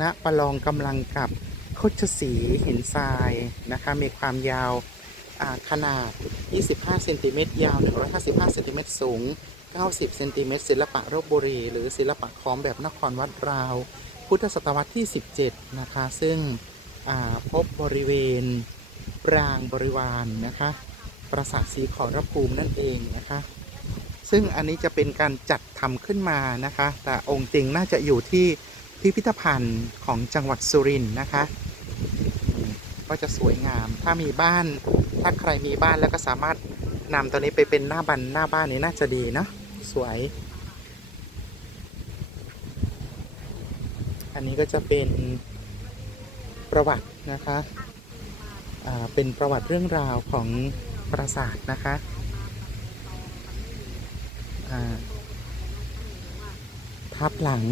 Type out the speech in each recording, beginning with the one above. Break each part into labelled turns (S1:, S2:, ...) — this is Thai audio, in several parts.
S1: ณประลองกำลังกับโคชสีหินทรายนะคะมีความยาวอ่าขนาด 25 เซนติเมตรยาว 155 เซนติเมตรสูง 90 เซนติเมตรศิลปะรบบุรี หรือศิลปะค้อมแบบนครวัดราว พุทธศตวรรษที่ 17 นะคะ ซึ่งพบบริเวณปรางบริวารนนะคะปราสาทสีขอรภูมินั่นเองนะคะ ซึ่งอันนี้จะเป็นการจัดทำขึ้นมานะคะ แต่องค์จริงน่าจะอยู่ที่ พิพิธภัณฑ์ของจังหวัดสุรินทร์นะคะ ก็จะสวยงาม ถ้ามีบ้าน ถ้าใครมีบ้านแล้วก็สามารถนำตัวนี้ไปเป็นหน้าบันหน้าบ้านนี้น่าจะดีเนาะสวย อันนี้ก็จะเป็นประวัตินะคะเป็นประวัติเรื่องราวของปราสาทนะคะอ่าทับหลัง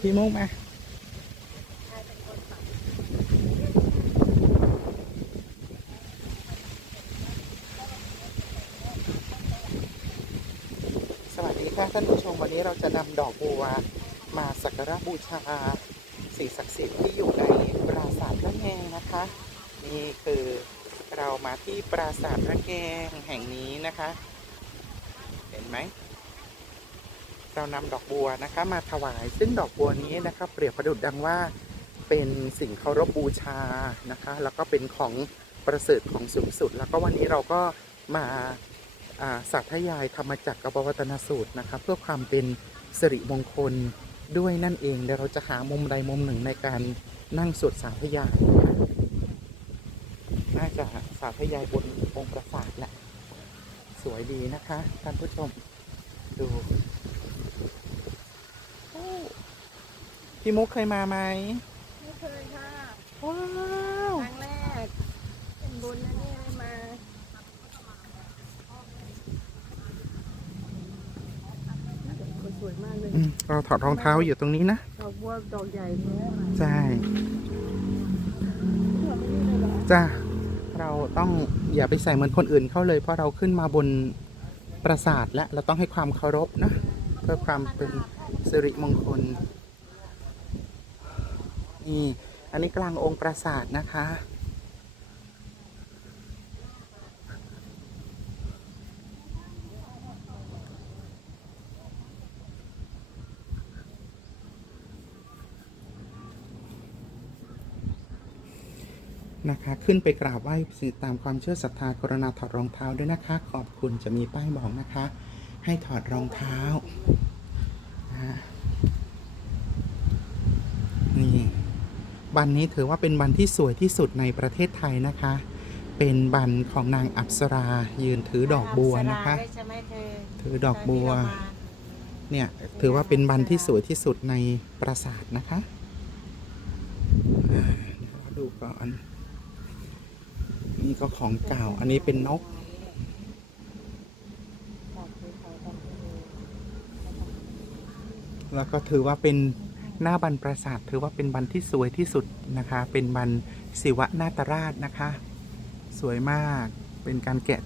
S1: พี่มุกมาสวัสดีค่ะท่านผู้ชมวันนี้เราจะนำดอกบัวมาสักการะบูชาสิ่งศักดิ์สิทธิ์ที่อยู่ในปราสาทพระแงงนะคะ นี่คือเรามาที่ปราสาทพระแกงแห่งนี้นะคะ เห็นไหม เรานำดอกบัวนะคะ มาถวาย ซึ่งดอกบัวนี้นะคะเปรียบประดุจดังว่าเป็นสิ่งเคารพบูชานะคะ แล้วก็เป็นของประเสริฐของสูงสุด แล้วก็วันนี้เราก็มาสาธยายธรรมจักรกบวัตนสูตรนะคะ เพื่อความเป็นสิริมงคลด้วยนั่นเองเดี๋ยวเราจะหามุมใดมุมหนึ่งในการนั่งสวดสาธยายน่าจะสาธยายบนองค์ปราสาทแหละสวยดีนะคะท่านผู้ชมดู พี่มุกเคยมาไหม
S2: ไม่เคยค่ะ
S1: ว้าว
S2: ครั้งแรก เป็นบุญนะเนี่ยได้มาสวยมากเลย
S1: อืมเราถอดรองเท้าอยู่ตรงนี้นะ
S2: ดอกบัวดอกใหญ่เนี่ย
S1: ใช่
S2: หัวไม่นี่เลยเหรอ
S1: จ้าเราต้องอย่าไปใส่เหมือนคนอื่นเขาเลย เพราะเราขึ้นมาบนปราสาทและเราต้องให้ความเคารพนะ เพื่อความเป็นสิริมงคล นี่ อันนี้กลางองค์ปราสาทนะคะ นะคะ ขึ้นไปกราบไหว้สิตามความเชื่อศรัทธากรณาถอดรองเท้าด้วยนะคะ ขอบคุณจะมีป้ายบอกนะคะ ให้ถอดรองเท้า นะนี่ บันนี้ถือว่าเป็นบันที่สวยที่สุดในประเทศไทยนะคะ เป็นบันของนางอัปสรา ยืนถือดอกบัวนะคะ
S2: ได้ใช่ไหมเธอ
S1: ถือดอกบัว เนี่ยถือว่าเป็นบันที่สวยที่สุดในปราสาทนะคะอ่าเดี๋ยวเราดูก่อนนี่ก็ของเก่า อันนี้เป็นนกแล้วก็ถือว่าเป็น หน้าบันปราสาทถือว่าเป็นบันที่สวยที่สุดนะคะ เป็นบันศิวะนาตราชนะคะ สวยมาก เป็นการแกะ